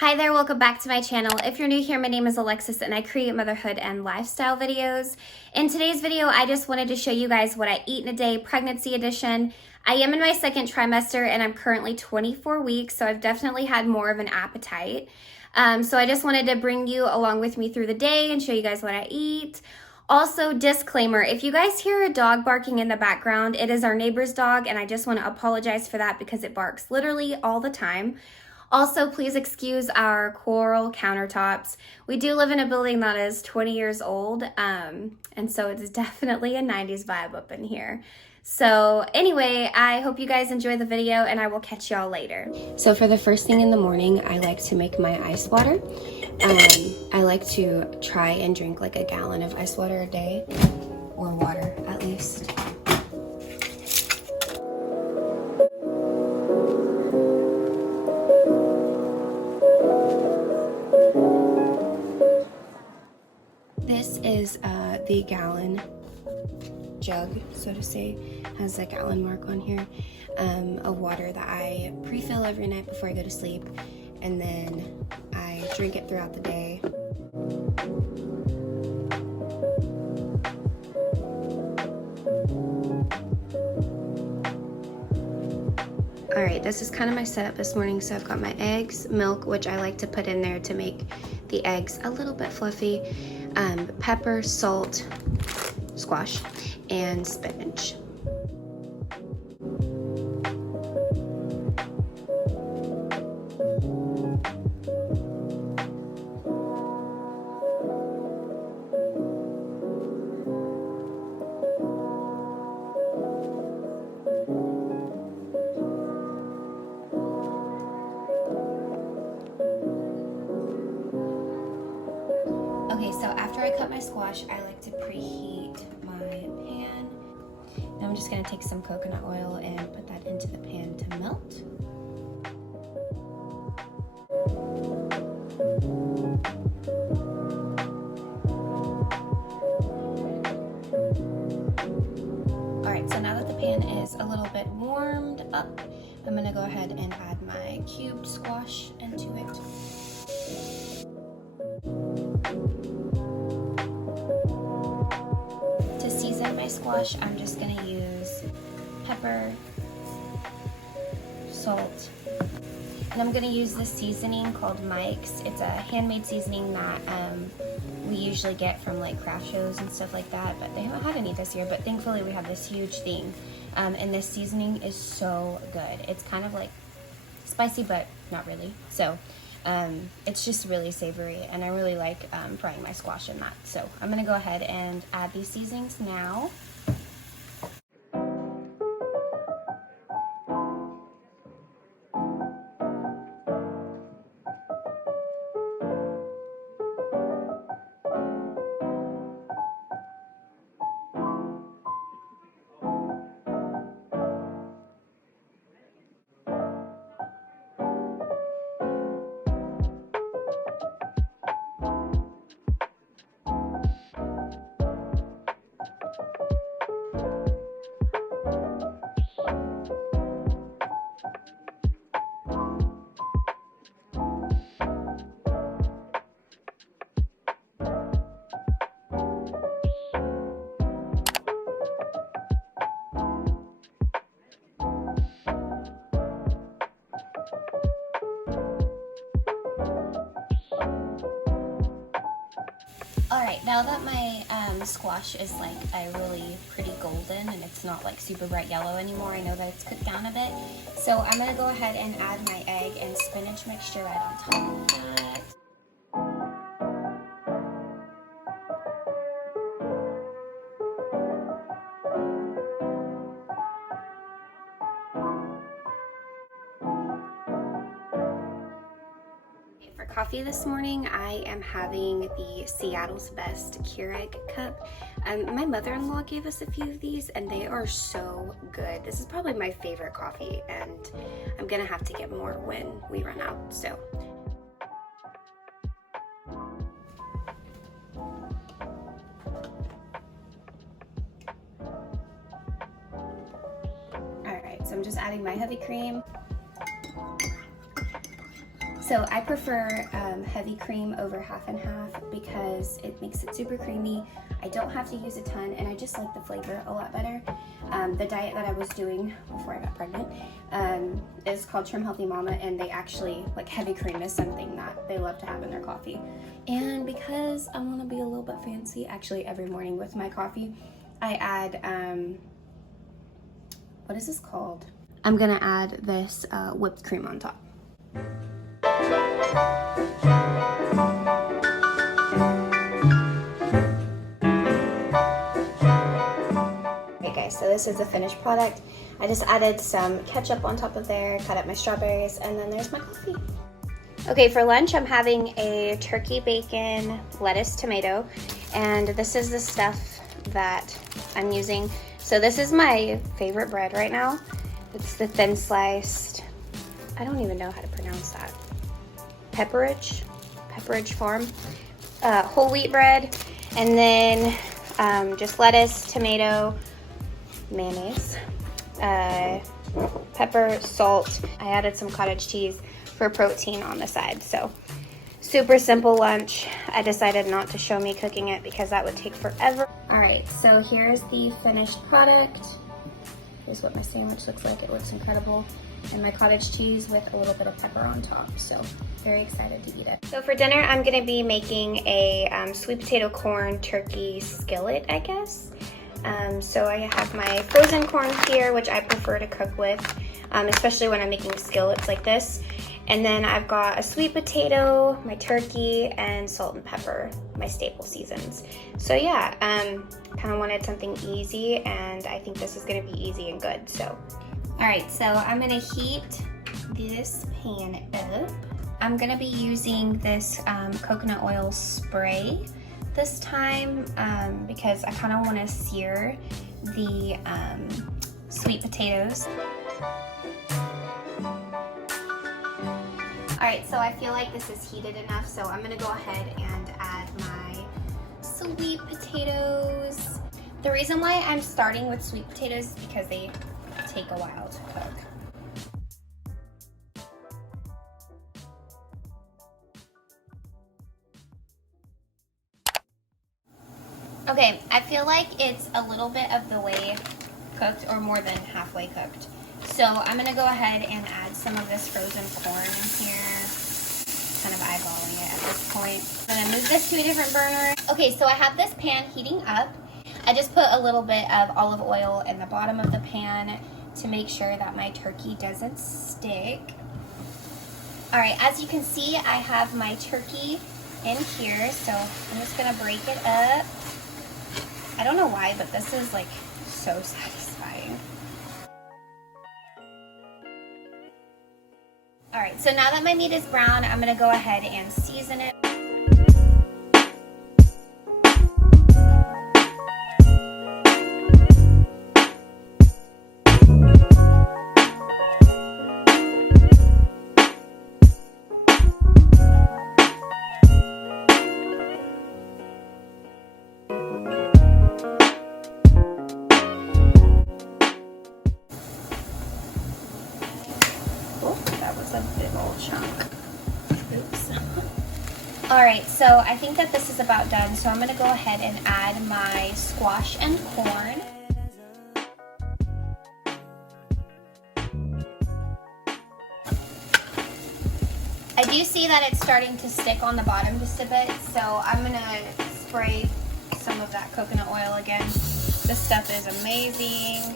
Hi there, welcome back to my channel. If you're new here, my name is Alexis and I create motherhood and lifestyle videos. In today's video, I just wanted to show you guys what I eat in a day, pregnancy edition. I am in my second trimester and I'm currently 24 weeks, so I've definitely had more of an appetite. So I just wanted to bring you along with me through the day and show you guys what I eat. Also, disclaimer, if you guys hear a dog barking in the background, it is our neighbor's dog and I just want to apologize for that because it barks literally all the time. Also, please excuse our coral countertops. We do live in a building that is 20 years old, and so it's definitely a 90s vibe up in here. So anyway, I hope you guys enjoy the video and I will catch y'all later. So for the first thing in the morning, I like to make my ice water. I like to try and drink like a gallon of ice water a day, or water at least. This is the gallon jug, so to say, has a gallon mark on here, of water that I pre-fill every night before I go to sleep, and then I drink it throughout the day. Alright, this is kind of my setup this morning. So I've got my eggs, milk, which I like to put in there to make the eggs a little bit fluffy, pepper, salt, squash, and spinach. Okay, so after I cut my squash, I like to preheat my pan. And I'm just gonna take some coconut oil and put that into the pan to melt. All right, so now that the pan is a little bit warmed up, I'm gonna go ahead and add my cubed squash into it. Squash, I'm just going to use pepper, salt, and I'm going to use this seasoning called Mike's. It's a handmade seasoning that we usually get from like craft shows and stuff like that, but they haven't had any this year, but thankfully we have this huge thing, and this seasoning is so good. It's kind of like spicy, but not really, so it's just really savory, and I really like frying my squash in that. So I'm going to go ahead and add these seasonings now. Alright, now that my squash is like a really pretty golden and it's not like super bright yellow anymore, I know that it's cooked down a bit. So I'm going to go ahead and add my egg and spinach mixture right on top of that. For coffee this morning, I am having the Seattle's Best Keurig cup. My mother-in-law gave us a few of these and they are so good. This is probably my favorite coffee, and I'm gonna have to get more when we run out, so. All right, so I'm just adding my heavy cream. So I prefer heavy cream over half and half because it makes it super creamy. I don't have to use a ton, and I just like the flavor a lot better. The diet that I was doing before I got pregnant is called Trim Healthy Mama, and they actually, like, heavy cream is something that they love to have in their coffee. And because I want to be a little bit fancy, actually every morning with my coffee, I add, what is this called? I'm gonna add this whipped cream on top. Okay guys, so this is the finished product. I just added some ketchup on top of there, cut up my strawberries, and then there's my coffee. Okay, for lunch I'm having a turkey bacon lettuce tomato, and this is the stuff that I'm using. So this is my favorite bread right now. It's the thin sliced, I don't even know how to pronounce that. Pepperidge Farm, whole wheat bread, and then just lettuce, tomato, mayonnaise, pepper, salt. I added some cottage cheese for protein on the side. So super simple lunch. I decided not to show me cooking it because that would take forever. All right, so here's the finished product. Here's what my sandwich looks like. It looks incredible. And my cottage cheese with a little bit of pepper on top. So very excited to eat it. So for dinner, I'm gonna be making a sweet potato corn turkey skillet, I guess. So I have my frozen corn here, which I prefer to cook with, especially when I'm making skillets like this. And then I've got a sweet potato, my turkey, and salt and pepper, my staple seasons. So yeah, kind of wanted something easy, and I think this is gonna be easy and good, so. All right, so I'm gonna heat this pan up. I'm gonna be using this coconut oil spray this time because I kind of wanna sear the sweet potatoes. All right, so I feel like this is heated enough, so I'm gonna go ahead and add my sweet potatoes. The reason why I'm starting with sweet potatoes is because they take a while to cook. Okay, I feel like it's a little bit of the way cooked, or more than halfway cooked. So I'm gonna go ahead and add some of this frozen corn in here. Kind of eyeballing it at this point. I'm gonna move this to a different burner. Okay, so I have this pan heating up. I just put a little bit of olive oil in the bottom of the pan to make sure that my turkey doesn't stick. All right, as you can see, I have my turkey in here, so I'm just gonna break it up. I don't know why, but this is like so satisfying. All right, so now that my meat is brown, I'm gonna go ahead and season it. A big old chunk. Oops. All right, so I think that this is about done. So I'm gonna go ahead and add my squash and corn. I do see that it's starting to stick on the bottom just a bit, so I'm gonna spray some of that coconut oil again. This stuff is amazing.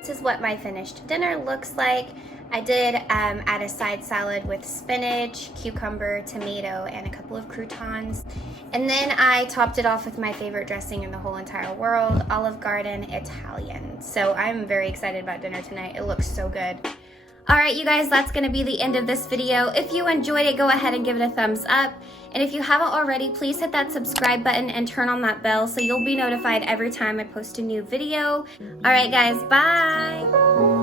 This is what my finished dinner looks like. I did add a side salad with spinach, cucumber, tomato, and a couple of croutons. And then I topped it off with my favorite dressing in the whole entire world, Olive Garden Italian. So I'm very excited about dinner tonight. It looks so good. All right, you guys, that's gonna be the end of this video. If you enjoyed it, go ahead and give it a thumbs up. And if you haven't already, please hit that subscribe button and turn on that bell so you'll be notified every time I post a new video. All right, guys, bye.